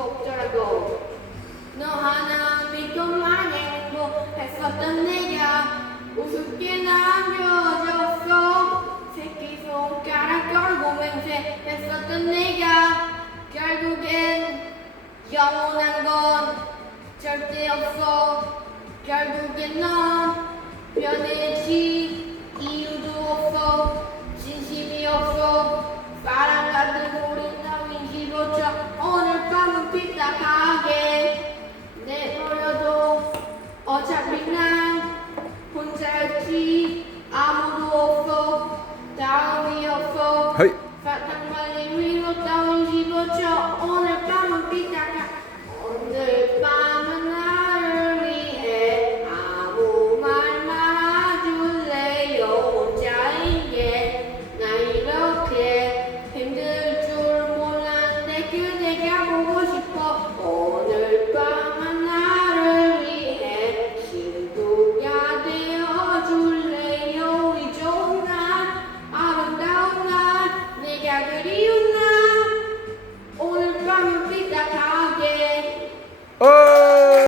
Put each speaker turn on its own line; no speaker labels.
없더라고 너 하나 믿고만 행복했었던 내가 우습게 남겨졌어 새끼손가락 걸고 맹세했었던 내가 결국엔 영원한 건 절대 없어 결국엔 넌 변했지 답답하게 내버려도 어차피 난 혼자지 아무도 없어. 다음이 없어. 더